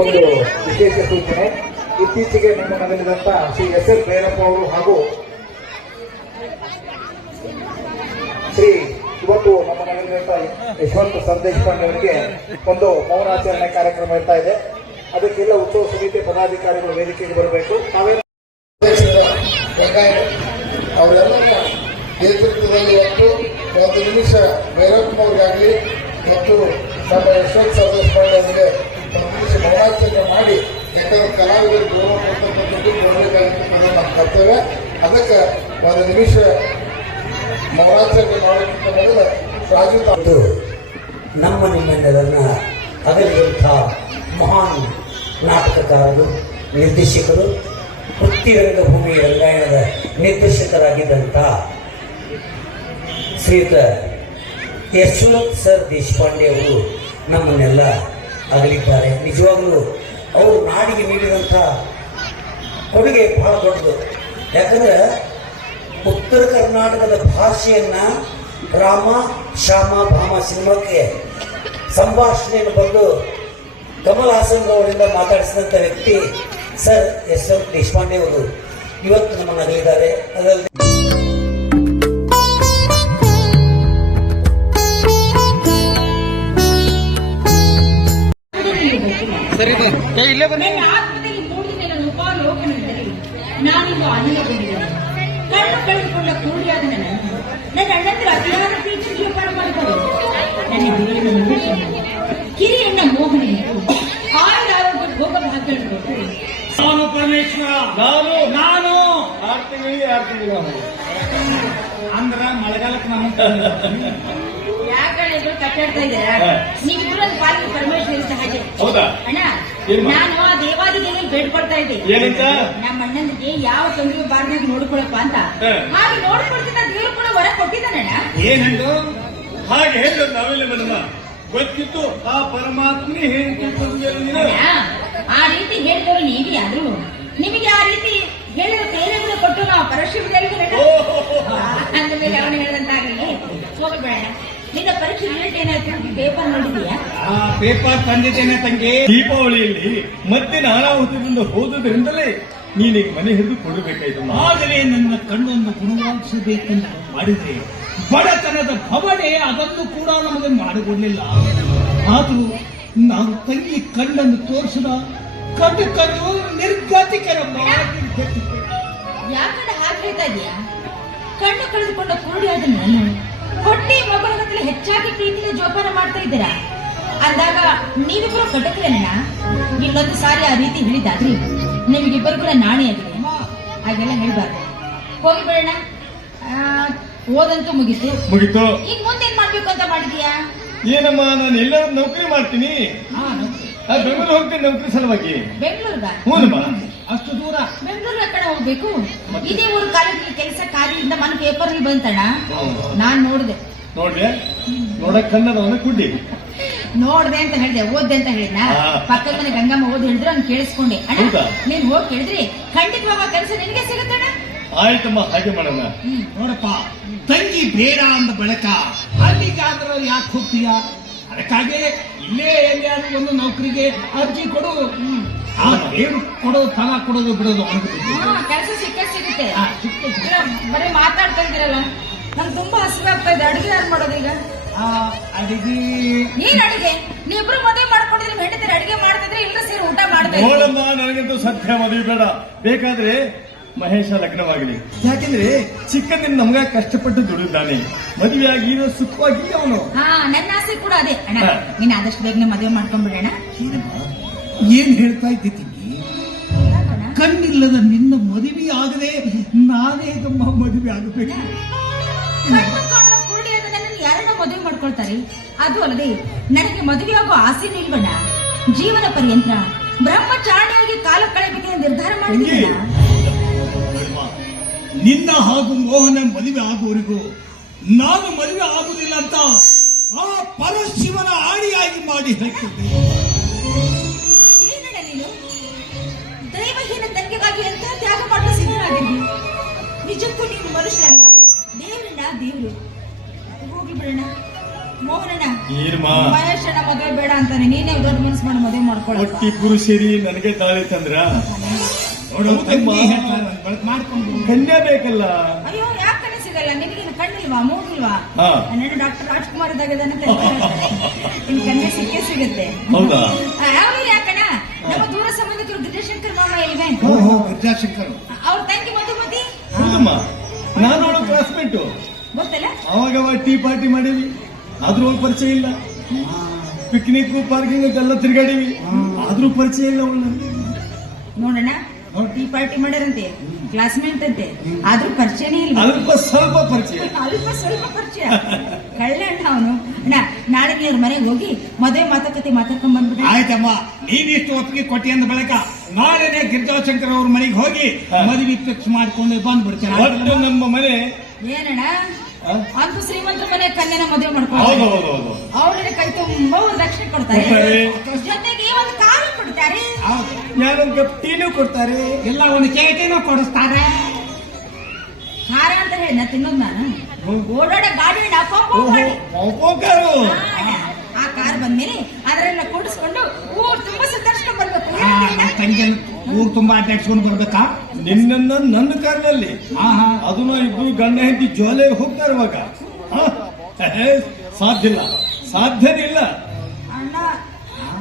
ಒಂದು ವಿಶೇಷ ಸೂಚನೆ. ಇತ್ತೀಚೆಗೆ ನಮ್ಮ ನಗರದಂತ ಶ್ರೀ ಎಸ್ ಎಲ್ ಭೈರಪ್ಪ ಅವರು ಹಾಗೂ ಶ್ರೀ ಇವತ್ತು ನಮ್ಮ ನಗರದಂತ ಯಶವಂತ ಸಂದೇಶ್ ಪಾಂಡೆ ಅವರಿಗೆ ಒಂದು ಮೌನಾಚರಣೆ ಕಾರ್ಯಕ್ರಮ ಇರ್ತಾ ಇದೆ. ಅದಕ್ಕೆಲ್ಲ ಉತ್ಸವ ಸಮಿತಿ ಪದಾಧಿಕಾರಿಗಳು ವೇದಿಕೆಗೆ ಬರಬೇಕು. ಅವರೆಲ್ಲ ನೇತೃತ್ವದಲ್ಲಿ ಇವತ್ತು ಒಂದು ನಿಮಿಷ ಭೈರಪ್ಪನವ್ರಿಗಾಗಲಿ ಮತ್ತು ನಮ್ಮ ಯಶವಂತ ಸಂದೇಶ್ ಪಾಂಡೆ ಅವರಿಗೆ ಒಂದು ನಿಮಿಷ ಮೌನಾಚರಣೆ ಮಾಡಿ, ಯಾಕಂದ್ರೆ ಕಲಾವಿದರಿಗೆ ಗೌರವ ಕೊಡ್ತಕ್ಕಂಥದ್ದು ಕೊಡಬೇಕಾಗಿರ್ತಕ್ಕಂಥ ನಮ್ಮ ಕರ್ತವ್ಯ. ಅದಕ್ಕೆ ಒಂದು ನಿಮಿಷ ಮೌನಾಚರಣೆ ಮಾಡೋಕ್ಕಿಂತ ಮೊದಲು ರಾಜು ತಾವು ನಮ್ಮ ನಿಮ್ಮೆಲ್ಲರನ್ನ ಅಗಲಿದಂಥ ಮಹಾನ್ ನಾಟಕಕಾರರು, ನಿರ್ದೇಶಕರು, ವೃತ್ತಿರಂಗಭೂಮಿ ರಂಗಾಯಣದ ನಿರ್ದೇಶಕರಾಗಿದ್ದಂಥ ಶ್ರೀಯುತ ಯಶವಂತ್ ಸರ್ ದೇಶಪಾಂಡೆ ಅವರು ನಮ್ಮನ್ನೆಲ್ಲ ಅಗಲಿದ್ದಾರೆ. ನಿಜವಾಗಲೂ ಅವರು ನಾಡಿಗೆ ನೀಡಿದಂಥ ಕೊಡುಗೆ ಬಹಳ ದೊಡ್ಡದು. ಯಾಕಂದ್ರೆ ಉತ್ತರ ಕರ್ನಾಟಕದ ಭಾಷೆಯನ್ನ ರಾಮ ಶ್ಯಾಮ ಭಾಮ ಸಿನಿಮಾಕ್ಕೆ ಸಂಭಾಷಣೆಯನ್ನು ಬಂದು ಕಮಲ್ ಹಾಸನ್ ಅವರಿಂದ ಮಾತಾಡಿಸಿದಂಥ ವ್ಯಕ್ತಿ ಸರ್ ಎಸ್ ಎಂ ದೇಶಪಾಂಡೆ ಅವರು ಇವತ್ತು ನಮ್ಮನ್ನು ಅಗಲಿದ್ದಾರೆ. ಅದರಲ್ಲಿ ನಾನಿಂದು ಅನಿಲಗೊಂಡಿದ್ದೇನೆ. ಕಣ್ಣು ಕಳೆದುಕೊಂಡ ಕೂಡಿಯಾದ ನನ್ನ ಅಣ್ಣಂತರ ಅತಿಯಾದ ಪ್ರೀತಿ ಜೋಪಾನ ಮಾಡಿಕೊಂಡು ನನ್ನ ಬಿರಿಯನ್ನು ನಿಮಿಷ ಕಿರಿಯಣ್ಣ ಮೋಹನೆಯನ್ನು ಆರೋಗ್ಯ ಭೋಗ ಭಾಗ್ಯಗಳು ನಾನು ಪರಮೇಶ್ವರ ನಾನು ಆರ್ತಿವಿ ಅಂದ್ರ ಮಳೆಗಾಲಕ್ಕೆ ನಮ್ಮ ಯಾಕಂದ್ರೆ ಕಟ್ಟಾಡ್ತಾ ಇದ್ದೀರಾ ನೀವಿಬ್ರು ಒಂದು ಪಾಲಿಗೆ ಪರಮೇಶ್ವರ ಇಷ್ಟ ಹಾಗೆ. ಹೌದಾ ಅಣ್ಣ, ನಾನು ಆ ದೇವಾದಿ ದೇವಿಗೆ ಬೇಡ್ಕೊಡ್ತಾ ಇದ್ದೆ ನಮ್ಮ ಅಣ್ಣನಿಗೆ ಯಾವ ತೊಂದರೆ ಬಾರ್ದಾಗ ನೋಡ್ಕೊಳಪ್ಪ ಅಂತ. ಹಾಗೆ ನೋಡ್ಕೊಳ್ತಿದ್ದ ದೇವರು ಕೂಡ ಹೊರ ಕೊಟ್ಟಿದ್ದಾನಣ್ಣ. ಏನಂದು ಹಾಗೆ ಹೇಳ ನಾವೆಲ್ಲ ಮನಮ ಗೊತ್ತಿತ್ತು ಆ ಪರಮಾತ್ಮನೇ ಹೇಳ್ತಿತ್ತು. ಆ ರೀತಿ ಹೇಳಿದವರು ನೀವೇ ಆದ್ರೂ ನಿಮಗೆ ಆ ರೀತಿ ಹೇಳಿದ ಪ್ರೇರಣೆ ಕೊಟ್ಟು ನಾವು ಪರಶಿವದೇವಿಗೆ ಅಂದ ಮೇಲೆ ಅವನು ಹೇಳಿದಂತಾಗಲಿ ಹೋಗಬೇಡ. ನಿನ್ನ ಪರೀಕ್ಷೆ ರಿಸಲ್ಟ್ ಏನಾಯ್ತು? ಪೇಪರ್ ನೋಡಿದೀಯಾ? ಆ ಪೇಪರ್ ತಂದಿದ್ದೇನೆ ತಂಗಿ. ದೀಪಾವಳಿಯಲ್ಲಿ ಮತ್ತೆ ನಾನಾಹುತಿಯಿಂದ ಹೋದುದರಿಂದಲೇ ನೀನಿಗೆ ಮನೆ ಹಿಡಿದು ಕೊಡಬೇಕಾಯ್ತು. ಆದರೆ ನನ್ನ ಕಣ್ಣನ್ನು ಗುಣವಾಗಿಸಬೇಕೆಂದು ಮಾಡಿದೆ. ಬಡತನದ ಭವನೆ ಅದನ್ನು ಕೂಡ ನಮಗೆ ಮಾಡಿಕೊಡಲಿಲ್ಲ. ಆದರೂ ನಾನು ತಂಗಿ ಕಣ್ಣನ್ನು ತೋರಿಸಿದ ಕಟುಕರು ನಿರ್ಗತಿಕರ ಮಾಡಿ. ಯಾಕಂದ್ರೆ ಹಾಗೆ ಹೇಳ್ತಾ ಇದೀಯಾ? ಕಣ್ಣು ಕಳೆದುಕೊಂಡ ಕುರುಡಿಯಾದ ನಾನು ಹೊಟ್ಟೆ ಮಗುವಿನ ಹೆಚ್ಚಾಗಿ ಪ್ರೀತಿಗೆ ಜೋಪಾನ ಮಾಡ್ತಾ ಇದ್ದೀರಾ ಅಂದಾಗ ನೀವಿಬ್ಬರು ಕಟಕಲೇನ? ಇನ್ನೊಂದು ಸಾರಿ ಆ ರೀತಿ ಹೇಳಿದಾದ್ರಿ ನಿಮಗಿಬ್ಬರು ಕೂಡ ನಾಣಿ ಆಗಿದೆ. ಹಾಗೆಲ್ಲ ಹೇಳ್ಬಾರ್ದು. ಹೋಗಿ ಬಿಡೋಣ. ಓದಂತೂ ಮುಗಿತು. ಈಗ ಮುಂದೇನ್ ಮಾಡ್ಬೇಕು ಅಂತ ಮಾಡಿದೀಯಾ? ಏನಮ್ಮ, ನಾನು ಎಲ್ಲರೂ ನೌಕರಿ ಮಾಡ್ತೀನಿ. ಬೆಂಗಳೂರು ಹೋಗ್ತೀನಿ ನೌಕರಿ ಸಲುವಾಗಿ. ಬೆಂಗಳೂರ್ಗ? ಹೂನಮ್ಮ. ಅಷ್ಟು ದೂರ ಬೆಂಗಳೂರು ಕಡೆ ಹೋಗ್ಬೇಕು. ಇದೇ ಊರು ಕಾಲೇಜಲ್ಲಿ ಕೆಲಸ ಕಾರ್ಯದಿಂದ ಮನ ಪೇಪರ್ ಅಲ್ಲಿ ಬಂತಣ್ಣ. ನಾನ್ ನೋಡ್ದೆ ನೋಡಕ್ ಕನ್ನಡವನ್ನ ಕುಡ್ಡಿ ನೋಡ್ದೆ ಅಂತ ಹೇಳಿದೆ, ಓದ್ದೆ ಅಂತ ಹೇಳಿದ್ನ. ಪಕ್ಕದ ಮನೆ ಗಂಗಮ್ಮ ಓದ್ ಹೇಳಿದ್ರು ಅವ್ನು ಕೇಳಿಸ್ಕೊಂಡೆ. ಅಣ್ಣ ನೀನ್ ಹೋಗಿ ಕೇಳಿದ್ರಿ ಖಂಡಿತವಾಗ ಕೆಲಸ ನಿನಗೆ ಸಿಗುತ್ತಣ್ಣ. ಆಯ್ತಮ್ಮ, ಹಾಗೆ ಮಾಡೋಣ. ನೋಡಪ್ಪ, ತಂಗಿ ಬೇಡ ಅಂದ ಬಳಕ ಅಲ್ಲಿಗಾದ್ರೂ ಯಾಕೆ ಹೋಗ್ತೀಯ? ಅದಕ್ಕಾಗಿ ಇಲ್ಲೇ ಎಲ್ಲಿಯಾದ್ರೂ ಒಂದು ನೌಕರಿಗೆ ಅರ್ಜಿ ಕೊಡು. ಏನು ಕೊಡೋದು, ಫಲ ಕೊಡೋದು ಬಿಡೋದು ಕೆಲಸ ಸಿಗುತ್ತೆ. ಬರೀ ಮಾತಾಡ್ತಾ ಇದ್ದೀರಲ್ಲ, ನಂಗೆ ತುಂಬಾ ಹಸಿವಾಗ್ತಾ ಇದೆ. ಅಡುಗೆ ಯಾರು ಮಾಡೋದು ಈಗ? ಅಡಿಗೆ ಏನ್ ಅಡಿಗೆ? ನೀವಿಬ್ರು ಮದುವೆ ಮಾಡ್ಕೊಂಡಿದ್ರೆ ಹೆಂಡತಿರ ಅಡಿಗೆ ಮಾಡ್ತಿದ್ರೆ ಇಲ್ಲ ಸೇರಿ ಊಟ ಮಾಡ್ತಾ ನೋಡಮ್ಮ, ನನಗಂತೂ ಸತ್ಯ ಮದುವೆ ಬೇಡ. ಬೇಕಾದ್ರೆ ಮಹೇಶ ಲಗ್ನವಾಗಲಿ. ಯಾಕೆಂದ್ರೆ ಚಿಕ್ಕಂದಿನ ನಮ್ಗ ಕಷ್ಟಪಟ್ಟು ದುಡಿದಾನೆ. ಮದುವೆಯಾಗಿ ಸುಖವಾಗಿ ಅವನು. ನನ್ನ ಆಸೆ ಕೂಡ ಅದೇ ಅಣ್ಣ. ನೀನ್ ಆದಷ್ಟು ಬೇಗನೆ ಮದುವೆ ಮಾಡ್ಕೊಂಡ್ಬಿಡೋಣ. ಏನ್ ಹೇಳ್ತಾ ಇದ್ದೀನಿ? ಕಣ್ಣಿಲ್ಲದ ನಿನ್ನ ಮದುವೆ ಆಗದೆ ನಾನೇ ಮದುವೆ ಆಗಬೇಕು. ಯಾರನ್ನ ಮದುವೆ ಮಾಡ್ಕೊಳ್ತಾರೆ? ಅದು ಅಲ್ಲದೆ ನನಗೆ ಮದುವೆ ಆಗೋ ಆಸೆ ನಿಲ್ವಣ್ಣ. ಜೀವನ ಪರ್ಯಂತ ಬ್ರಹ್ಮಚಾರಿಯಾಗಿ ಕಾಲ ಕಳೆಯಬೇಕೆಂದು ನಿರ್ಧಾರ ಮಾಡಿದ್ದೀನ. ನಿನ್ನ ಹಾಗೂ ಮೋಹನ ಮದುವೆ ಆಗುವವರೆಗೂ ನಾನು ಮದುವೆ ಆಗುವುದಿಲ್ಲ ಅಂತ ಆ ಪರಶಿವನ ಆಡಿಯಾಗಿ ಮಾಡಿ ಹೇಳ್ತಿದ್ದೆ. ಏನಣ್ಣ ನೀನು ದೈವಹೀನ ತಂಗಿಗಾಗಿ ಎಂತ ತ್ಯಾಗ ಮಾಡಲು ಸಿದ್ಧರಾಗಿದ್ದಿ? ನಿಜಕ್ಕೂ ನೀನು ಮನುಷ್ಯರಲ್ಲ, ದೇವರನ್ನ ದೇವರು. ಹೋಗಿ ಬಿಡೋಣ. ಮೋಹನಣ್ಣ ಏನ್ಮಾ ಮಹೇಶಣ್ಣ ಮದುವೆ ಬೇಡ ಅಂತಾನೆ, ನೀನೇ ದೊಡ್ಡ ಮನಸ್ಸು ಮಾಡಿ ಮದುವೆ ಮಾಡ್ಕೊಳ್ಳ. ಒಟ್ಟಿ ಪುರುಷರಿ ನನಗೆ ತಾಳಿ ತಂದ್ರ ನೋಡು ಮಾಡ್ಕೊಂಡು ಕನ್ಯಾ ಬೇಕಲ್ಲ. ಅಯ್ಯೋ ಯಾಕೆ ಕಣ್ಣು ಸಿಗಲ್ಲ ನಿನಗೇನು? ಕಣ್ಣಿಲ್ವಾ, ಮೂಗಿಲ್ವಾ? ಹಾ. ನನ್ನ ಡಾಕ್ಟರ್ ರಾಜ್ಕುಮಾರ್ ಇದ್ದಾಗಿದ್ದಾನೆ ನಿನ್ ಕನ್ಯೆ ಸಿಕ್ಕೇ ಸಿಗುತ್ತೆ. ಹೌದಾ? ಯಾವ ಯಾಕಣ್ಣ, ನಮ್ಮ ದೂರ ಸಂಬಂಧಿಕರು ಗಿರಿಜಶಂಕರ್ ಮಾಮ ಇಲ್ವೇ? ವಿದ್ಯಾಶಂಕರ್ ಅವ್ರ ತಂಗಿ ಮಧುಮತಿ ಹೌದಮ್ಮ, ನಾನು ಅವಳು ಕ್ಲಾಸ್ಮೇಟು. ಗೊತ್ತಲ್ಲ? ಅವಾಗ ಟೀ ಪಾರ್ಟಿ ಮಾಡೀವಿ, ಆದ್ರೂ ಅವ್ಳು ಪರಿಚಯ ಇಲ್ಲ. ಪಿಕ್ನಿಕ್ ಪಾರ್ಕಿಂಗ್ ಎಲ್ಲ ತಿರ್ಗಾಡಿವಿ, ಆದ್ರೂ ಪರಿಚಯ ಇಲ್ಲ ಅವಳು. ನೋಡೋಣ, ಟೀ ಪಾರ್ಟಿ ಮಾಡ್ಯಾರಂತೆ, ಕ್ಲಾಸ್ಮೇಟ್ ಅಂತೆ, ಆದ್ರೂ ಪರಿಚಯನೇ ಇಲ್ಲ. ಅಲ್ಪ ಸ್ವಲ್ಪ ಪರಿಚಯ, ಅಲ್ಪ ಸ್ವಲ್ಪ ಪರಿಚಯ. ಕಳ್ಳಣ್ಣ ಅವನು. ಅಣ್ಣ, ನಾಳೆ ನೀವ್ರ ಮನೆಗೆ ಹೋಗಿ ಮದುವೆ ಮಾತುಕತೆ ಮಾತಾಡ್ಕೊಂಡ್ ಬಂದ್ಬಿಟ್ರೆ. ಆಯ್ತಮ್ಮ, ನೀನಿಷ್ಟು ಒಪ್ಪಿಗೆ ಕೊಟ್ಟಿ ಅಂದ ಬಳಿಕ ನಾಳೆನೆ ಗಿರಿಜಾಶಂಕರ್ ಅವ್ರ ಮನೆಗೆ ಹೋಗಿ ಮದುವೆ ಫಿಕ್ಸ್ ಮಾಡ್ಕೊಂಡು ಬಂದ್ಬಿಡ್ತೇನೆ. ಒಟ್ಟು ನಮ್ಮ ಮನೆ ಏನಣ್ಣ, ಅಂತೂ ಶ್ರೀಮಂತರ ಮನೆ ಕನ್ಯನ ಮದುವೆ ಮಾಡ್ಕೊಂಡು ಹೌದು ಅವಳಿಗೆ ಕೈ ತುಂಬಾ ದಕ್ಷಿಣ ಕೊಡ್ತಾರೆ, ಜೊತೆಗೆ ಒಂದು ಕಾರು ಕೊಡ್ತಾರೆ, ಯಾರೊಂದು ಕಪ್ ಟೀನು ಕೊಡ್ತಾರೆ, ಎಲ್ಲ ಒಂದು ಕೇಟಿನೂ ಕೊಡಿಸ್ತಾರೆ. ಖಾರ ಅಂತ ಹೇಳಿ ನಾ ತಿನ್ನೋದು ನಾನು. ಓಡಾಡೋ ಗಾಡಿ ಕಾರು. ಆ ಕಾರ್ ಬಂದ್ಮೇಲೆ ಅದರೆಲ್ಲ ಕೂಡಿಸ್ಕೊಂಡು ಊರ್ ತುಂಬಾ ಸುತ್ತಾಡ್ಸ್ಕೊಂಡ್ ಬರ್ಬೇಕು. ನಮ್ಮ ತಂಗಿಯನ್ನು ಊರು ತುಂಬಾ ಅಡ್ಡಾಡ್ಸ್ಕೊಂಡು ಬರ್ಬೇಕಾ? ನಿನ್ನ ನನ್ನ ಕಾರ್ನಲ್ಲಿ ಅದನ್ನ ಇಬ್ರು ಗಂಡ ಹೆಂಡತಿ ಜೋಲೆ ಹೋಗ್ತಾರೆ ಇವಾಗ. ಸಾಧ್ಯನೇ ಇಲ್ಲ. ಅಣ್ಣ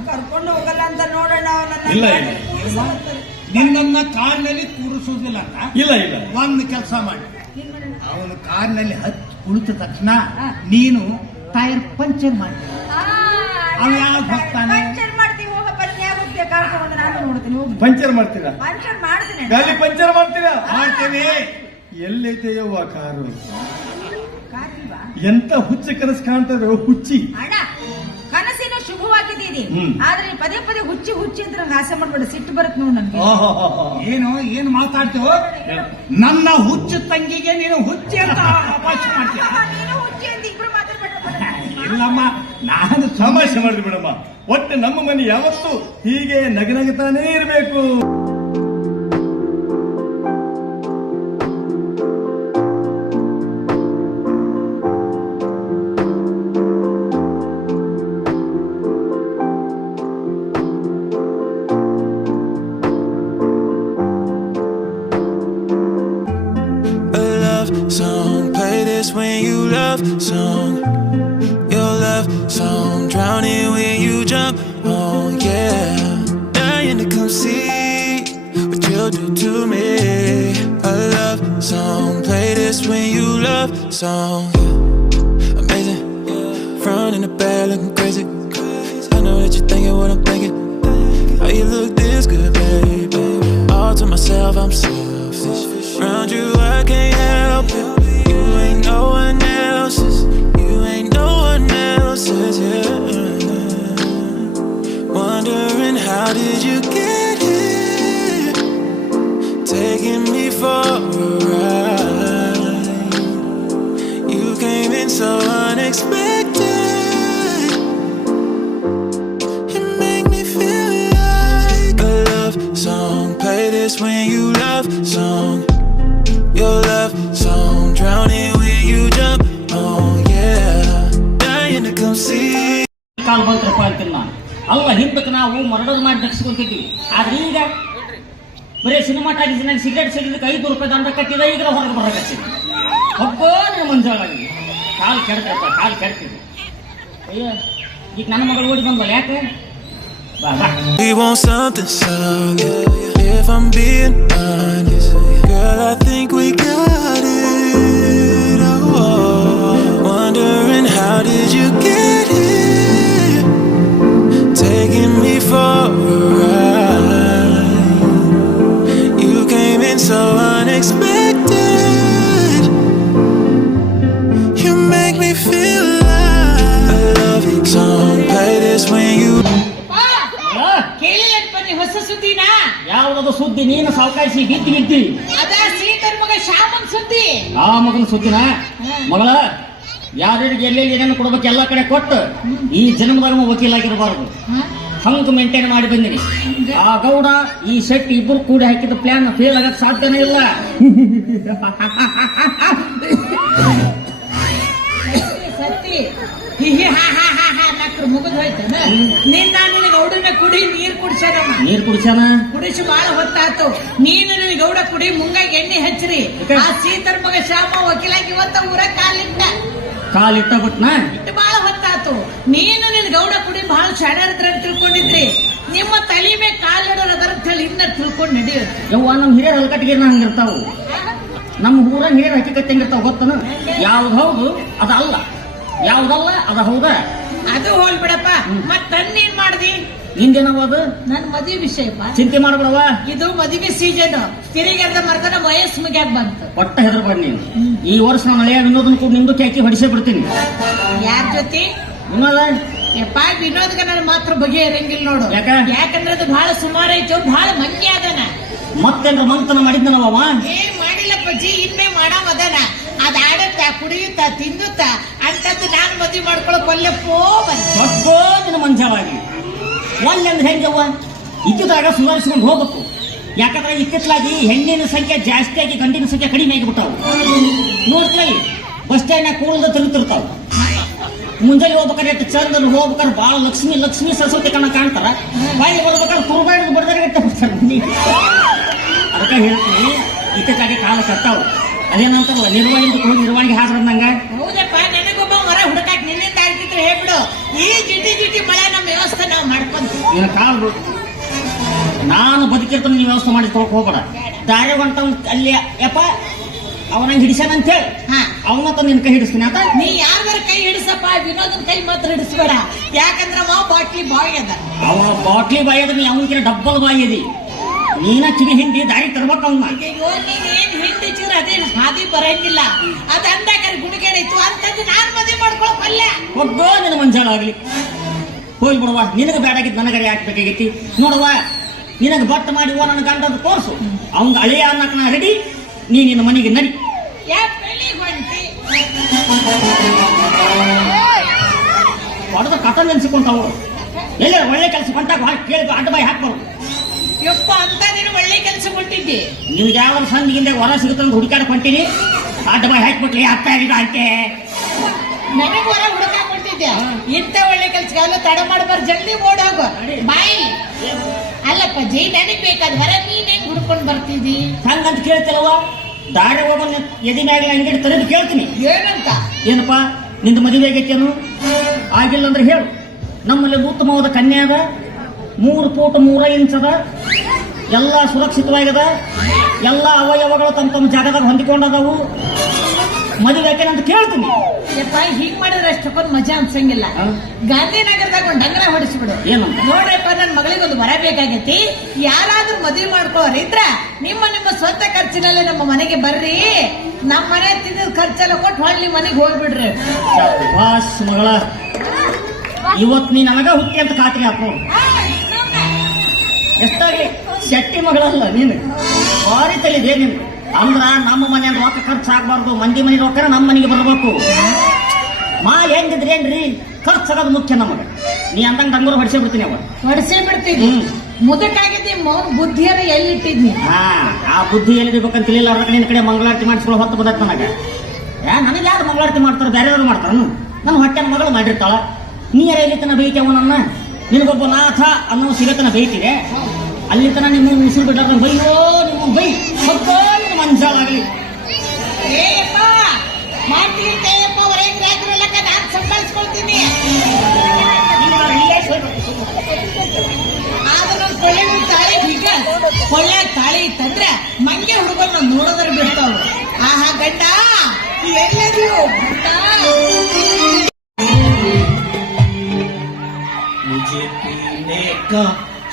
ಕರ್ಕೊಂಡು ಹೋಗಲ್ಲ ಅಂತ ನೋಡೋಣ. ಇಲ್ಲ. ನಿನ್ನ ಕಾರ್ನಲ್ಲಿ ಕೂರಿಸೋದಿಲ್ಲ ಅಂತ ಇಲ್ಲ ಒಂದು ಕೆಲಸ ಮಾಡಿ, ಅವನು ಕಾರ್ನಲ್ಲಿ ಹತ್ತಿ ಕುಳಿತ ತಕ್ಷಣ ನೀನು ಟೈರ್ ಪಂಚರ್ ಮಾಡಿ ಅವ ಯಾವಾಗ ಹೋಗ್ತಾನೆ? ಪಂಚರ್ ಮಾಡ್ತೀವಿ, ಹೋಗ ಬನ್ನಿ ಆಗುತ್ತೆ ಕಾರ್ ತಗೊಂಡು ನಾನು ನೋಡ್ತೀನಿ. ಹೋಗಿ ಪಂಚರ್ ಮಾಡ್ತೀರಾ? ಪಂಚರ್ ಮಾಡ್ತೀನಿ. ಗಾಡಿ ಪಂಚರ್ ಮಾಡ್ತೀರಾ? ಮಾಡ್ತೇವೆ. ಎಲ್ಲೈತೆಯವ್ವ ಕಾರು? ಕಾರ್ ಇಲ್ವಾ? ಎಂತ ಹುಚ್ಚ ಕನಸು ಕಾಣ್ತದೆ ಹುಚ್ಚಿ. ಅಣ್ಣ, ಕನಸಿನ ಶುಭವಾಗಿದ್ದೀನಿ, ಆದ್ರೆ ಪದೇ ಪದೇ ಹುಚ್ಚಿ ಹುಚ್ಚಿ ಅಂತ ನಂಗೆ ಆಸೆ ಮಾಡ್ಬೇಡ, ಸಿಟ್ಟು ಬರುತ್ತೆ ನೋಡು ನನ್ಗೆ. ಏನು ಮಾತಾಡ್ತೀವೋ? ನನ್ನ ಹುಚ್ಚು ತಂಗಿಗೆ ನೀನು ಹುಚ್ಚಿ ಅಂತ ಅಪಾಚ ಮಾಡ್ತೀಯ. ನೀನು ಹುಚ್ಚಿ ಅಂತ ಇಬ್ರು ಮಾತಾಡ್ಬೇಡ. ಇಲ್ಲಮ್ಮ, ನಾನು ತಮಾಷೆ ಮಾಡಿದ್ರು ಬಿಡಮ್ಮ. ಒಟ್ಟು ನಮ್ಮ ಮನೆ ಯಾವತ್ತೂ ಹೀಗೆ ನಗನಗತಾನೇ ಇರಬೇಕು. Song, play this when you love song. Your love song, drowning when you jump. Oh yeah, dying to come see what you'll do to me. A love song, play this when you love song. Amazing, front and the back looking crazy. I know that you're thinking what I'm thinking. How you look this good, baby? All to myself, I'm selfish. Around you, I can't help it. You ain't no one else's. You ain't no one else's. Yeah. Wondering how did you get here? Taking me for a ride. You came in so unexpected. You make me feel like a love song. Play this when you love song. Your love song, drowning when you jump. Oh yeah, dying to come see. ಕಾಲ್ ಬಂತ್ರಪ್ಪ ಅಂತೀನಿ ನಾನು. ಅಲ್ಲ, ಹಿಂದಕ್ಕೆ ನಾವು ಮರಡೋದು ಮಾಡಿ ದಕ್ಷಿಸ್ಕೊಂತಿದ್ವಿ, ಆದ್ರೆ ಈಗ ಬರೀ cinema ಟಾಕೀಸ್ನಾಗ cigarette ಸೇರಿದಕ್ಕೆ 500 ರೂಪಾಯಿ ದಂಡ ಕಟ್ಟಿದ, ಈಗ ಹೊರಗೆ ಬರಕತ್ತೀವಿ. ಒಬ್ಬ ನನ್ನ ಮಂಜಾಳಾಗಿ ಕಾಲು ಕೆಡ್ತಪ್ಪ, ಕಾಲು ಕೆಡ್ತಿದ್ವಿ. ಅಯ್ಯೋ, ಈಗ ನನ್ನ ಮಗಳು ಓಡಿ ಬಂದ್ವಲ್ಲ, ಯಾಕೆ? ಬಾ ಬಾ. We want something solid. If I'm being honest, girl, I think we got it. Oh, wondering how did you get here? Taking me for a ride. You came in so unexpected. You make me feel like a love song. Play this when you. ಕೇಳಿಲ್ಲ ಬನ್ನಿ ಹೊಸ ಸುದ್ದಿನ. ಯಾವ್ದದು ಸುದ್ದಿ? ನೀನು ಸಾವಕಾಶಿ ಬಿದ್ದಿ. ಅದ ಸೀತನ್ ಮಗ ಶ್ಯಾಮನ್ ಸುದ್ದಿ. ಆ ಮಗನ ಸುದ್ದಿನ? ಮಗಳ ಯಾರ್ಯಾರಿಗೆ ಎಲ್ಲೆಲ್ಲಿ ಏನೇನು ಕೊಡ್ಬೇಕು ಎಲ್ಲ ಕಡೆ ಕೊಟ್ಟು ಈ ಜನ್ಮಧರ್ಮ ವಕೀಲಾಗಿರಬಾರ್ದು, ಹಂಗ ಮೇಂಟೈನ್ ಮಾಡಿ ಬಂದಿನಿ. ಆ ಗೌಡ ಈ ಶೆಟ್ಟಿ ಇಬ್ಬರು ಕೂಡಿ ಹಾಕಿದ ಪ್ಲಾನ್ ಫೇಲ್ ಆಗಕ್ ಸಾಧ್ಯನೇ ಇಲ್ಲ. ಸತ್ತಿ ನಕ್ರು ಮುಗಿದ್ ಹೋಯ್ತಾನ ನಿನ್ನ ನಿನಗೆ ಗೌಡನ ಕುಡಿ ನೀರ್ ಕುಡಿಸ್ಯಾನಮ್ಮ. ನೀರ್ ಕುಡಿಸ್ಯಾನ ಕುಡಿಸಿ ಬಾಳ ಹೊತ್ತಾತು. ನೀನು ನಿನ್ ಗೌಡ ಕುಡಿ ಮುಂಗಾಗ ಎಣ್ಣೆ ಹಚ್ಚ್ರಿ. ಆ ಸೀತರ್ ಮಗ ಶ್ಯಾಮ ವಕೀಲಾಗಿ ಇವತ್ತ ಊರ ಕಾಲಿಟ್ಟ ಬಿಟ್ನಾ ಇಟ್ಟು ಬಾಳ ಹೊತ್ತಾತು. ನೀನು ನಿನ್ ಗೌಡ ಕುಡಿ ಬಹಳ ಶಾಣ್ಯರ ತಿಳ್ಕೊಂಡಿದ್ರಿ. ನಿಮ್ಮ ತಲೆ ಮೇಲೆ ಕಾಲಿಡೋರ್ ಅದರ ಹೇಳಿ ಇನ್ನ ತಿಳ್ಕೊಂಡು ನಡೆಯುತ್ತೆ. ಯವ್ವ ನಮ್ ಹಿರಿಯರ್ ಹಲ್ಕಟ್ಟಿಗೆ ಹಂಗಿರ್ತಾವು, ನಮ್ಮ ಊರಾಗ ಹಿರಿಯರ್ ಹಕ್ಕಿಕತ್ತೆ ಹೆಂಗಿರ್ತಾವ ಗೊತ್ತನ? ಯಾವ್ದು ಹೌದು ಅದ ಅಲ್ಲ, ಯಾವ್ದಲ್ಲ ಅದ ಹೌದ. ಅದು ಹೋಲ್ ಬಿಡಪ್ಪ. ಮತ್ ತನ್ನೇನ್ ಮಾಡ್ದಿ? ನಿಂದೇನವ ಅದು? ನನ್ ಮದ್ವಿ ವಿಷಯಪ್ಪ. ಚಿಂತೆ ಮಾಡ್ಬಿಡವ. ಇದು ಮದುವೆ ಸೀಸನ್. ತಿರುಗದ ಮರ್ದನ ವಯಸ್ಸು ಮುಗ್ಯಾಕ ಬಂತು. ಒಟ್ಟ ಹೆದರ್ಬೇಡ ನೀನು. ಈ ವರ್ಷ ನಾನು ಹಳೆಯ ವಿನೋದನ್ ಕೂಡ ನಿಂದು ಕ್ಯಾಕಿ ಹೊಡಿಸೇ ಬಿಡ್ತೀನಿ. ಯಾರ ಜೊತೆ? ವಿನೋದ ಯಪ್ಪ ವಿನೋದ್ಗ ನನ್ನ ಮಾತ್ರ ಬಗೆಹರಂಗಿಲ್ಲ ನೋಡು. ಯಾಕಂದ್ರೆ ಅದು ಬಹಳ ಸುಮಾರು ಐತು, ಬಹಳ ಮಂಗ್ಯ ಅದನ. ಮತ್ತೇನ್ರ ಮಂತನ ಮಾಡಿದ್ನವ? ಏನ್ ಮಾಡಿಲ್ಲ ಪಜ್ಜಿ, ಇನ್ನೇ ಮಾಡವ ಅದನ. ಅದ್ ಆಡತ್ತ ಕುಡಿಯುತ್ತ ತಿನ್ನುತ್ತ ಅಂತದ್ದು ನಾನು ಮದ್ವಿ ಮಾಡ್ಕೊಳಕ್ ಒಲ್ಲೆಪ್ಪೋ ಬಂದು ನಿನ್ನ ಮಂಜವಾಗಿ ಒಲ್ಲೆ ಅಂದ್ರೆ ಹೆಂಗವ್ವ? ಇದ್ದಾಗ ಸುಧಾರಿಸ್ಕೊಂಡು ಹೋಗ್ಬೇಕು. ಯಾಕಂದ್ರೆ ಇತ್ತಿತ್ತಲಾಗಿ ಹೆಣ್ಣಿನ ಸಂಖ್ಯೆ ಜಾಸ್ತಿ ಆಗಿ ಗಂಡಿನ ಸಂಖ್ಯೆ ಕಡಿಮೆ ಆಗಿಬಿಟ್ಟಾವು. ನೋಡ್ತೀವಿ ಬಸ್ ಸ್ಟ್ಯಾಂಡ್ ಕೂಡದ ತಿರುಗ್ತಿರ್ತಾವ. ಮುಂಜಾನೆ ಹೋಗ್ಬೇಕಾದ್ರೆ ಎಷ್ಟು ಚಂದ ಹೋಗ್ಬೇಕಾದ್ರೆ ಬಹಳ ಲಕ್ಷ್ಮಿ ಲಕ್ಷ್ಮಿ ಸರಸ್ವತಿ ಕಣ್ಣ ಕಾಣ್ತಾರ. ಬಾಯಿ ಬರ್ಬೇಕಾದ್ರೆ ತುರ್ಬಾಡಿದ್ ಬಡ್ದಾರೆ ಬಿಡ್ತಾರೆ. ಅದಕ್ಕೆ ಹೇಳ್ತೀನಿ, ಇತ್ತಿತ್ತಲಾಗಿ ಕಾಲ ಕಟ್ಟಾವು. ಅದೇನಂತಾರಲ್ಲ ನಿರ್ವಹಣೆಗೆ ಹಾಜರಂದಂಗ. ಹೌದಪ್ಪ, ನನಗೊಬ್ಬ ಮರ ಹುಡುಕಾಕ್ ನಿನ್ನಿಂದ ಆಗ್ತಿದ್ರೆ ಹೇಳ್ಬಿಡು. ಈ ಜಿಟಿ ಮಳೆ ನಮ್ಮ ವ್ಯವಸ್ಥೆ ನಾವು ಮಾಡ್ಕೊಂತೀವಿ. ನಿನ್ನ ಕಾಲು ನಾನು ಬದುಕಿರ್ತಾನೆ, ನೀವು ವ್ಯವಸ್ಥೆ ಮಾಡಿ ತೊಳಕ್ ಹೋಗ್ಬೇಡ. ದಾರಿ ಹೊಂಟ ಅಲ್ಲಿ ಯಪ್ಪ ಅವನಂಗೆ ಹಿಡಿಸ್ಯಾನಂತ ಹೇಳಿ ಅವನ ತಂದು ನಿನ್ ಕೈ ಹಿಡಿಸ್ತೀನಿ ಅಂತ. ನೀ ಯಾರ್ದಾರ ಕೈ ಹಿಡಿಸಪ್ಪ, ವಿನೋದನ್ ಕೈ ಮಾತ್ರ ಹಿಡಿಸ್ಬೇಡ. ಯಾಕಂದ್ರ ಅವ ಬಾಟ್ಲಿ ಬಾಯಿ ಅದ. ಅವ ಬಾಟ್ಲಿ ಬಾಯಿ ಅದ, ನೀ ಅವನಕಿನ ಡಬ್ಬಲ್ ಬಾಯಿ ಅದಿ. ನೀನ ಕಿವಿ ಹಿಂಡಿ ದಾರಿ ತರ್ಬೇಕ ಅವನ್ನ. ಅಯ್ಯೋ ನೀನೇನ್ ಹಿಂದಿಚ್ಚಿರ ಅದೇನ್ ಹಾದಿ ಬರಂಗಿಲ್ಲ. ಅದ ಅಂದಾಗ ಗುಣಿಗೇಡಿತ್ತು ಅಂತದ್ದು ನಾನ್ ಮದುವೆ ಮಾಡ್ಕೊಳಕ್ ಅಲ್ಲ. ಒಬ್ಬ ನಿನ್ನ ಮಂಜಾಳ ಆಗ್ಲಿ ಹೋಗಿ ಬಿಡುವ. ನಿನಗೆ ಬೇಡಾಗಿದ್ದು ನನಗರೆ ಯಾಕೆ ಬೇಕಾಗೈತಿ ನೋಡುವ. ನಿನಗೆ ಬಟ್ ಮಾಡಿ ನನ್ನ ಗಂಡದ ತೋರ್ಸು. ಅವಂಗ ಹಳೆಯ ಅನ್ನಕ್ ನಾ ರೆಡಿ. ನೀ ನಿನ್ನ ಮನೆಗೆ ನಡಿ. ಹೊಡೆದ ಕಟನ್ ನೆನ್ಸಿಕೊಂಡವು. ಎಲ್ಲ ಒಳ್ಳೆ ಕೆಲಸ ಕೊಂಟಾಗ ಕೇಳಿ ಅಡ್ಡ ಬಾಯಿ ಹಾಕ್ಬಾರ್ದು. ಯಪ್ಪ ಅಂತ ನೀನು ಒಳ್ಳೆ ಕೆಲಸ ಕೊಟ್ಟಿದ್ದಿ. ನಿಮ್ಗೆ ಯಾವ ಸಂದಿಗಿಂದ ಹೊರ ಸಿಗುತ್ತಂತ ಹುಡುಕಾಡಕ್ ಹೊಂಟೀನಿ. ಅಡ್ಡ ಬಾಯಿ ಹಾಕ್ಬಿಟ್ಲಿ ಅಪ್ಪ ಅಂತೆ. ನನಗೆ ಹೊರ ಹುಡುಕಾಕ್ ಕೊಟ್ಟಿದ್ದೆ. ಇಂಥ ಒಳ್ಳೆ ಕೆಲ್ಸಗಾಗಲು ತಡ ಮಾಡಬಾರ್ದು, ಜಲ್ದಿ ಓಡೋಗು ಬಾಯಿ. ಅಲ್ಲಪ್ಪ ಜೈ, ನನಗ್ ಬೇಕಾದ ಹೊರ ನೀನ್ ಹೆಂಗ್ ಹುಡ್ಕೊಂಡ್ ಬರ್ತಿದ್ದಿ? ಹಂಗಂತ ಕೇಳ್ತಿಲ್ಲವ. ದಾರಿ ಹೋಗೋನ್ ಎದಿ ಮ್ಯಾಗಲ ಅಂಗಡಿ ತರದು ಕೇಳ್ತೀನಿ. ಏನಂತ? ಏನಪ್ಪಾ ನಿಂದ ಮದುವೆ ಆಗೈತೇನು? ಆಗಿಲ್ಲ ಅಂದ್ರೆ ಹೇಳು. ನಮ್ಮಲ್ಲಿ ಉತ್ತಮವಾದ ಕನ್ಯೆ ಅದ, 3 ಫೂಟ್ 3 ಇಂಚ್ ಅದ, ಎಲ್ಲ ಸುರಕ್ಷಿತವಾಗದ, ಎಲ್ಲ ಅವಯವಗಳು ತಮ್ಮ ತಮ್ಮ ಜಾಗದಾಗ ಹೊಂದಿಕೊಂಡದವು. ಮದುವೆ ಅಂತ ಕೇಳ್ತೀನಿ. ಯಪ್ಪ ಹಿಂಗ್ ಮಾಡಿದ್ರೆ ಅಷ್ಟಕ್ಕೊಂದು ಮಜಾ ಅನ್ಸಂಗಿಲ್ಲ. ಗಾಂಧಿನಗರದಾಗ ಒಂದು ಡಂಗರ ಹೊಡಿಸ್ಬಿಡು. ಏನಂತ? ನೋಡ್ರಪ್ಪ, ನನ್ ಮಗಳಿಗೊಂದು ವರ ಬೇಕಾಗೈತಿ. ಯಾರಾದ್ರೂ ಮದುವೆ ಮಾಡ್ಕೋರಿದ್ರ ನಿಮ್ಮ ಸ್ವಂತ ಖರ್ಚಿನಲ್ಲೇ ನಮ್ಮ ಮನೆಗೆ ಬರ್ರಿ. ನಮ್ಮ ಮನೆ ತಿನ್ನದ ಖರ್ಚೆಲ್ಲ ಕೊಟ್ಟು ಹೊಳ್ಳಿ ಮನೆಗೆ ಹೋಗ್ಬಿಡ್ರಿ. ಬಾಸ್ ಮಗಳ, ಇವತ್ ನೀ ನನಗ ಹುಟ್ಟಿ ಅಂತ ಖಾತ್ರಿ ಹಾಕೋ. ಎಷ್ಟಾಗ್ಲಿ ಶೆಟ್ಟಿ ಮಗಳಲ್ಲ ನೀನು. ಭಾರಿ ತಲಿದೆ ನೀನು. ಅಂದ್ರ ನಮ್ಮ ಮನೆ ರೊಕ್ಕ ಖರ್ಚು ಆಗ್ಬಾರ್ದು, ಮಂದಿ ಮನೆ ರೊಕ್ಕ ನಮ್ಮ ಮನೆಗೆ ಬರ್ಬೇಕು. ಮಾಲ್ ಹೆಂಗಿದ್ರಿ ಏನ್ರಿ, ಖರ್ಚಾಗೋದು ಮುಖ್ಯ ನಮಗ. ನೀ ಅಂದಂಗ ಡಂಗೂರ ಹೊಡಿಸೇ ಬಿಡ್ತೀನಿ. ಅವ ಹೊಡಿಸೇ ಬಿಡ್ತೀನಿ. ಮುದಕ್ಕಾಗಿದ್ದಿ ಮೌನ್ ಬುದ್ಧಿಯನ್ನ ಎಲ್ಲಿ ಇಟ್ಟಿದ್ನಿ? ಆ ಬುದ್ಧಿ ಎಲ್ಲಿರ್ಬೇಕಂತ ತಿಳಿಲ್ಲ. ಅವ್ರ ನಿನ್ನ ಕಡೆ ಮಂಗಳಾರತಿ ಮಾಡಿಸ್ಕೊಳ್ಳೋ ಹೊತ್ತು ಬಂದೈತೆ ನನಗ. ನನಗೆ ಯಾರು ಮಂಗಳಾರತಿ ಮಾಡ್ತಾರ? ಬೇರೆಯವ್ರು ಮಾಡ್ತಾರ? ನನ್ನ ಹೊಟ್ಟೆನ ಮಗಳು ಮಾಡಿರ್ತಾಳ. ನೀರ ಎಲ್ಲಿ ತನ ಬೈತೇವ ನನ್ನ? ನಿನಗೊಬ್ಬ ನಾಥ ಅನ್ನೋ ಸಿಗತನ ಬೈತೀರಿ. ಅಲ್ಲಿ ತನ ನಿಮ್ಮ ಉಸಿರು ಬಿಟ್ಟಾರ ಬೈಯೋ ನಿಮ್ಮ ಬೈ ಸ್ವಲ್ಪ ನಿನ್ನ ಮಂಜಾಳಾಗಲಿ. ಏಯಪ್ಪ ಮಾಡ್ತೀಯಪ್ಪ, ಹೊರಗೆ ರಾತ್ರಿಲ್ಲಕ್ಕ ನಾನು ಸಂಭಾಳಿಸ್ಕೊಳ್ತೀನಿ. ಆದ್ರೆ ನಮ್ಮ ಕೊಳ್ಳೆ ತಾಳಿ ಈಗ ಕೊಳ್ಳೆ ತಾಳಿ ಇತ್ತಂದ್ರೆ ಮಂಗೆ ಹುಡುಗನ್ನ ನೋಡೋದ್ರ ಬಿಡ್ತಾವ. ಆಹಾ ಗಂಡ ಎಲ್ಲದೂ मुझे पीने का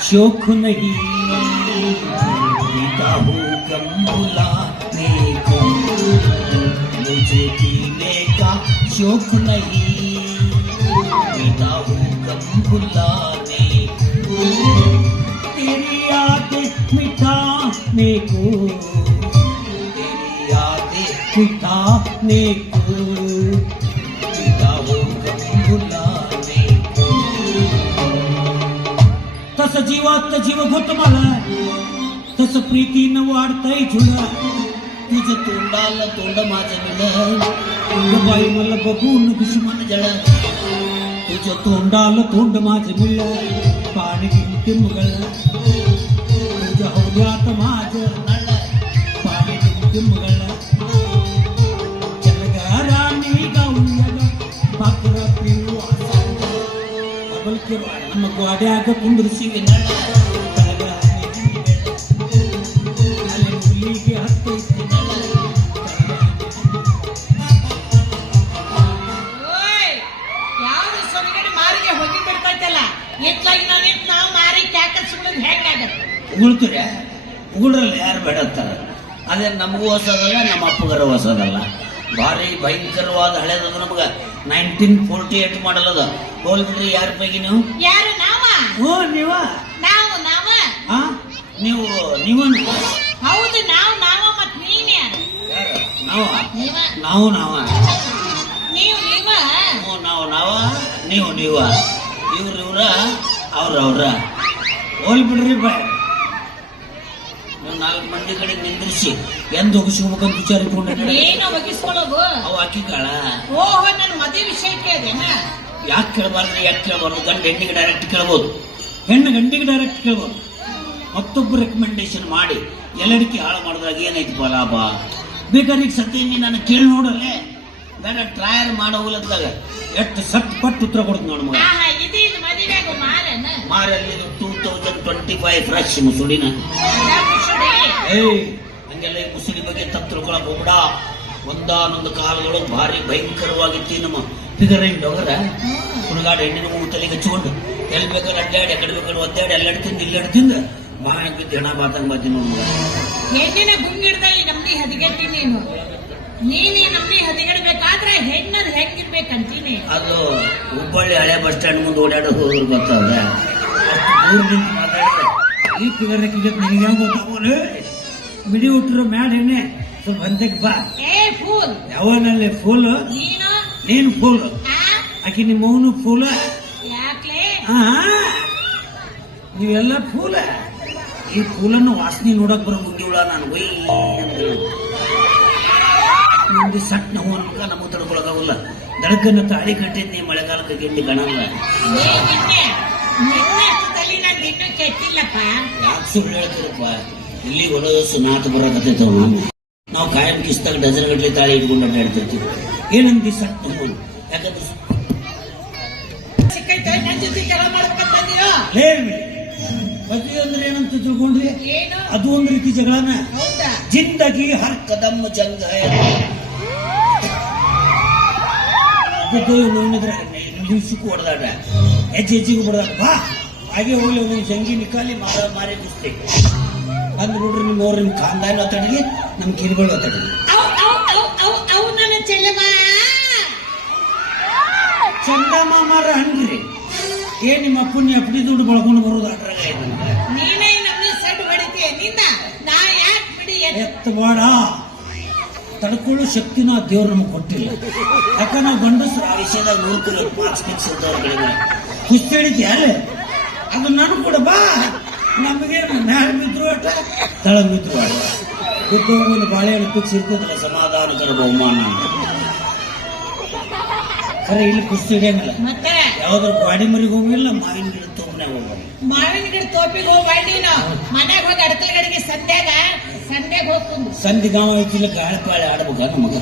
शौक नहीं, पीता हूँ गम भुलाने को. मुझे पीने का शौक नहीं, पीता हूँ गम भुलाने को. तेरी यादें मिटाने को, तेरी यादें मिटाने को, पीता हूँ गम भुलाने को. तस जीवात जीव घोट मला, तस प्रीतीनं वाढतंय झुळ. तुझं तोंडाला तोंड माझं मिळ, बाई मला बघून दुश्मन जळ. ತೊಂಡಾಲ ತುಂಡ ಮಾಜ ಮಿಳ್ಳ ಪಾಣಿಗೆ ತಿಮ್ಮಗಳ ಹೌದ್ಯಾತ ಮಾಜ ನಳ್ಳ ಪಾಣಿಗೆ ತಿಮ್ಮಗಳ ಚಲಗಾರ ನೀಗ ಉಳ್ಳಗ ಪಾತ್ರ ಪಿರುವ ಬಲ್ಕಿರುವ ನಮ್ಮ ಗೋಡ್ಯಾಗ ಕುಂದ್ರಿಸಿವೆ ನಳ್ಳ ಅಲ್ಲಿ ಹುಲಿಗೆ ಹತ್ತೈತಿ ಯಾವ್ದು ಸೊರಗಡೆ ಮಾರಿಗೆ ಹೋಗಿ ಬಿಡ್ತೈತಲ್ಲ ಎತ್ಲಾಗಿ ನಾವು ಮಾರಿ ಕ್ಯಾಕರ್ಸ್ಕೊಳ್ಳೋದು ಹೆಂಗಾಗತ್ತೆ ಉಗುಳ್ತೀರ ಉಗುಳ್ರಲ್ಲಿ ಯಾರು ಬೇಡತ್ತಾರ ಅದೇ ನಮಗೂ ಹೊಸದಲ್ಲ ನಮ್ಮ ಅಪ್ಪಗರ ಹೊಸದಲ್ಲ ಭಾರಿ ಭಯಂಕರವಾದ ಹಳೇದದು ನಮ್ಗೆ 1948 ಮಾಡಲದ ಹೋಲ್ಬಿಡ್ರಿ ಯಾರ ಪೈಗಿ ನೀವು ಯಾರು ನಾವ ಹ್ಞೂ ನೀವ ನಾವು ಹಾ ನೀವು ಹೌದು ನಾವು ಮತ್ ನೀನ್ ಯಾರು ನಾವ ನೀವ ನಾವು ನೀವು ಹ್ಞೂ ನಾವ ನೀವ ಇವ್ರ ಅವ್ರ ಹೋಲ್ಬಿಡ್ರಿ ಬಾ ನೀವು 4 ಮಂದಿ ಕಡೆ ನಿಂದಿರಿಸಿ ಎಂದು ಹೋಗಿಸ್ಕೋಬೇಕಂತ ವಿಚಾರಿಕೊಂಡು ಏನು ಒಗಿಸ್ಕೊಳ್ಳೋದು ಅವು ಹಾಕಿಕಾಳ ಓಹೋ ನನ್ನ ಮದುವೆ ವಿಷಯಕ್ಕೆ ಅದೇನಾ ಯಾಕೆ ಕೇಳಬಾರ್ದು ಗಂಡ ಹೆಣ್ಣಿಗೆ ಡೈರೆಕ್ಟ್ ಕೇಳ್ಬೋದು ಹೆಣ್ಣು ಗಂಡಿಗೆ ಡೈರೆಕ್ಟ್ ಕೇಳ್ಬೋದು ಮತ್ತೊಬ್ಬರು ರೆಕಮೆಂಡೇಶನ್ ಮಾಡಿ ಎಲ್ಲಡಿಕೆ ಹಾಳು ಮಾಡಿದಾಗ ಏನೈತಪ್ಪ ಲಾಭ ಬೇಕಾದ್ರೆ ಈಗ ಸತ್ಯ ನಾನು ಕೇಳಿ ನೋಡಲ್ಲೇ ಬೇಡ ಟ್ರಯಲ್ ಮಾಡೋಲ್ಲದಾಗ ಎಷ್ಟು ಸಟ್ ಪಟ್ಟು ಉತ್ತರ ಕೊಡ್ತು ನೋಡು ಮಗ ಇದು ಮದುವೆಯಾಗ ಮಾರನ ಮಾರಲ್ಲಿ 2025 ಫ್ರೆಶ್ ಮುಸುಡಿನ ಹಂಗೆಲ್ಲ ಈ ಮುಸುಡಿ ಬಗ್ಗೆ ತಪ್ಪು ತಿಳ್ಕೊಳಕ್ ಹೋಗ್ಬಿಡ ಒಂದಾನೊಂದು ಕಾಲದೊಳಗೆ ಭಾರಿ ಭಯಂಕರವಾಗಿತ್ತು ನಮ್ಮ ಫಿಗರ್ ಹೋಗರ ಸುಡುಗಾಡ ಹೆಣ್ಣಿನ ಮೂಗು ತಲೆಗೆ ಹಚ್ಕೊಂಡು ಎಲ್ಲಿ ಬೇಕಾದ್ರೆ ಅಡ್ಡಾಡಿ ಎಕಡೆ ಬೇಕಾದ್ರೆ ಒದ್ದಾಡಿ ಎಲ್ಲೆಡ್ ತಿಂದು ಇಲ್ಲೆಡ್ ತಿಂದು ಮಾನಕ್ಕೆ ಬಿದ್ದು ಹೆಣ ಮಾತಂಗ್ ಬರ್ತೀನಿ ನೋಡ್ ಮಗ ಹೆಣ್ಣಿನ ಗುಂಗಿಡ್ದಲ್ಲಿ ನಮ್ನಿ ಹದಿಗೆಟ್ಟಿ ನೀನೇ ನಮ್ನಿ ಹದಿಗೆಡ್ಬೇಕಾದ್ರೆ ಹೆಣ್ಣದ್ ಹೆಂಗಿರ್ಬೇಕಂತೀನಿ ಅದು ಹುಬ್ಬಳ್ಳಿ ಹಳೆ ಬಸ್ ಸ್ಟ್ಯಾಂಡ್ ಮುಂದೆ ಓಡಾಡೋದು ಹೋದ್ರು ಗೊತ್ತಾಗ ದೂರ ನಿಂತು ಮಾತಾಡಿದ್ರೆ ಈ ಫಿಗರ್ ನಿನಗೆ ಹೆಂಗ್ ಗೊತ್ತಾಗೋರು ಬಿಡಿ ಹುಟ್ಟರು ಮ್ಯಾಡ ಎಣ್ಣೆ ಸ್ವಲ್ಪ ಹಂತಕ್ಕೆ ಬಾ ಫೂಲ್ ಯಾವನಲ್ಲಿ ಫೂಲ್ ನೀನು ಫೂಲ್ ಆಕಿ ನಿಮ್ಮ ಅವನು ಫೂಲ ಯಾಕ್ಲೆ ನೀವೆಲ್ಲ ಫೂಲ ಈ ಫೂಲನ್ನು ವಾಸನೆ ನೋಡಕ್ ಬರೋ ಮುಂದಿವಳ ನಾನು ಒಯ್ ನಮ್ದು ಸಟ್ ನಾವು ಅನ್ಕ ನಮಗ್ ತಡ್ಕೊಳಕಾಗಲ್ಲ ದಡಕನ್ನ ತಾಳಿ ಕಟ್ಟಿದ್ನಿ ಮಳೆಗಾಲಕ್ಕೆ ಗೆದ್ದು ಗಣಲ್ಲ ಕೆಟ್ಟಿಲ್ಲಪ್ಪ ಯಾಕೆ ಸುಳ್ಳು ಹೇಳ್ತೀರಪ್ಪ ಇಲ್ಲಿ ಒಳಸು ನಾತು ಬರೋಕತ್ತೈತವ ನಾವು ಕಾಯಂ ಕಿಸ್ದಾಗ ಡಜನ್ ಗಟ್ಲೆ ತಾಳಿ ಇಟ್ಕೊಂಡು ಅಡ್ಡಾಡ್ತಿರ್ತೀವಿ ಏನಂದಿ ಸಟ್ ನಾವು ಯಾಕಂದ್ರೆ ಮದುವೆ ಅಂದ್ರೆ ಏನಂತ ತಿಳ್ಕೊಂಡ್ರಿ ಅದು ಒಂದ್ ರೀತಿ ಜಗಳನ ಜಿಂದಗಿ ಹರ್ ಕದಮ್ ಜಂಗ ನಿಲ್ಸಕ್ಕೂ ಹೊಡೆದಾಡ ಹೆಜ್ಜೆಗೂ ಹೊಡೆದಾಡ ಬಾ ಹಾಗೆ ಹೋಗ್ಲಿ ಒಂದೊಂದು ಜಂಗಿ ನಿಕಾಲಿ ಮಾರಿ ಬಿಸ್ತೆ ಅಂದ್ ನೋಡ್ರಿ ನಿಮ್ಮ ಅವ್ರ ನಿಮ್ ಖಾನ್ದಾನ ಒತ್ತಡಿಗೆ ನಮ್ ಕಿರುಗಳು ಒತ್ತಡಿಗೆ ಚಂದ ಮಾಮಾರ ಅನ್ರಿ ಏನ್ ನಿಮ್ಮ ಅಪ್ಪನ ಅಪ್ಪಡಿ ದುಡ್ಡು ಬಳಕೊಂಡು ಬರೋದು ಅದ್ರಾಗ ನೀನೇ ನಮ್ಗೆ ಸಡ್ ಹೊಡಿತೀಯ ನಿನ್ನ ನಾ ಯಾಕೆ ಬಿಡಿ ಎತ್ತಬೇಡ ತಡ್ಕೊಳ್ಳೋ ಶಕ್ತಿನೂ ಆ ದೇವ್ರು ನಮಗೆ ಕೊಟ್ಟಿಲ್ಲ ಯಾಕ ನಾವು ಗಂಡಸರು ಆ ವಿಷಯದಾಗ ನೋಡ್ತಿಲ್ಲ ಮಾರ್ಕ್ಸ್ ಇದ್ದವ್ರ ಕಡೆ ಕುಸ್ತಿ ಹಿಡಿದ್ಯಾರ ಅದು ನಾನು ಕೂಡ ಬಾ ನಮಗೆ ಮ್ಯಾಲ ಬಿದ್ರು ಆಟ ತಳ ಬಿದ್ರು ಆಟ ಬಿದ್ದವರಿಗೆ ಬಾಳೆಹಣ್ಣು ಪಿಕ್ಸ್ ಇರ್ತದಲ್ಲ ಸಮಾಧಾನಕರ ಬಹುಮಾನ ಖರೆ ಇಲ್ಲಿ ಕುಸ್ತಿ ಹಿಡಿಯಂಗಿಲ್ಲ ಯಾವ್ದ್ರ ಗಾಡಿ ಮರಿಗೆ ಹೋಗಿಲ್ಲ ಮಾವಿನ ಗಿಡ ತೋಪನೆ ಹೋಗ್ಬಾರ್ದು ಮಾವಿನ ಗಿಡ ತೋಪಿಗೆ ಹೋಗ್ಬಾರ್ದು ಮನ್ಯಾಗ ಹೋಗಿ ಅಡಕಲ ಗಡಿಗೆ ಸಂಧ್ಯಾಗ ಹೋಗ್ಕೊಂಡು ಸಂಧಿ ಗಾವ ಐತಿಲ್ಲ ಗಾಳಿ ಪಾಳಿ ಆಡ್ಬೇಕ ನಮಗ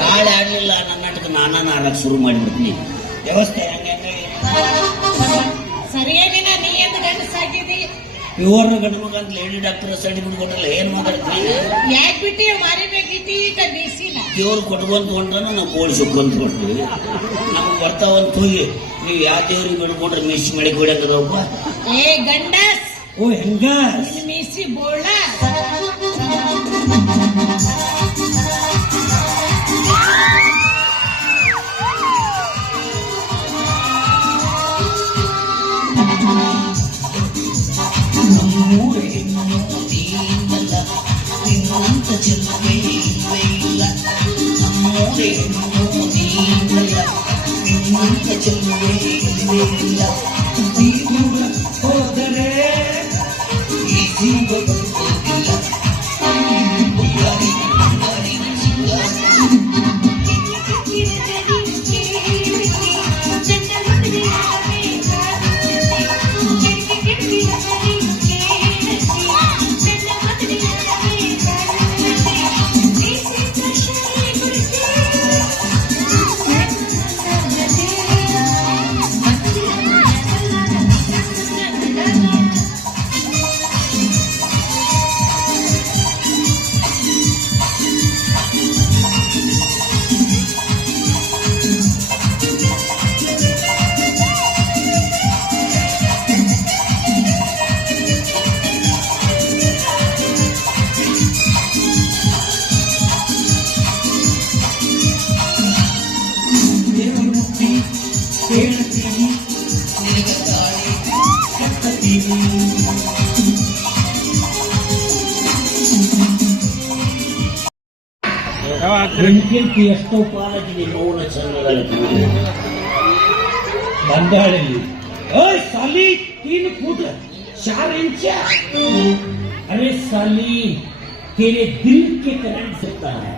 ಗಾಳಿ ಆಡ್ಲಿಲ್ಲ ನನ್ನ ನಾಟಕ ನಾನ ಆಡಕ್ ಶುರು ಮಾಡಿಬಿಡ್ತೀನಿ ವ್ಯವಸ್ಥೆ ಹೆಂಗೆ ಸರಿಯಾಗಿನ ನೀ ಎಂದು ಗಂಡಸಾಗಿದಿ ಪ್ಯೂರ್ ಗಂಡ ಮಗ ಅಂತ ಲೇಡಿ ಡಾಕ್ಟರ್ ಸರ್ಟಿಫಿಕೇಟ್ ಕೊಟ್ಟಲ್ಲ ಏನ್ ಮಾತಾಡ್ತೀನಿ ಯಾಕೆ ಬಿಟ್ಟಿ ಮಾರಿಬೇಕಿಟ್ಟಿ ಬಿಸಿನ ದೇವ್ರು ಕೊಟ್ಕೊಂತ ಹೊಂಟ್ರ ನಾವು ಕೋಳಿ ಸುಕ್ಕೊಂತ ಹೊಂಟ್ವಿ ನಮ್ಗೆ ಬರ್ತಾವಂತ ಹೋಗಿ ನೀವು ಯಾವ ದೇವ್ರಿಗೆ ಬಿಡ್ಕೊಂಡ್ರೆ ಮಿಸ್ ಮಾಡಿ ಕೊಡಂಗದಪ್ಪ ಗಂಡಸ್ ಓ ಹೆಂಗ ಮೀಸಿ ಬೋಳ ನಿನ್ನಂತ ಚೆಲುವೆ ಇಲ್ಲವೇ ಇಲ್ಲ ನಮ್ಮೂರೇ ನಿನ್ನಂತ ಚೆಲುವೆ ಇಲ್ಲವೇ ಇಲ್ಲ ನೀನು ಹೋದರೆ ಈ ಜೀವ ಬದುಕೋದಿಲ್ಲ ಚಂದ ಬೆಂಕಿಂತ ಎಷ್ಟೋ ಪಾಲಾಗಿದೆ ಮೌನ ಚಂದ್ರದಲ್ಲಿ ಬಂದಾಳಲ್ಲಿ ओए साली 3 फुट 4 इंच अरे साली तेरे दिल के करंट सकता है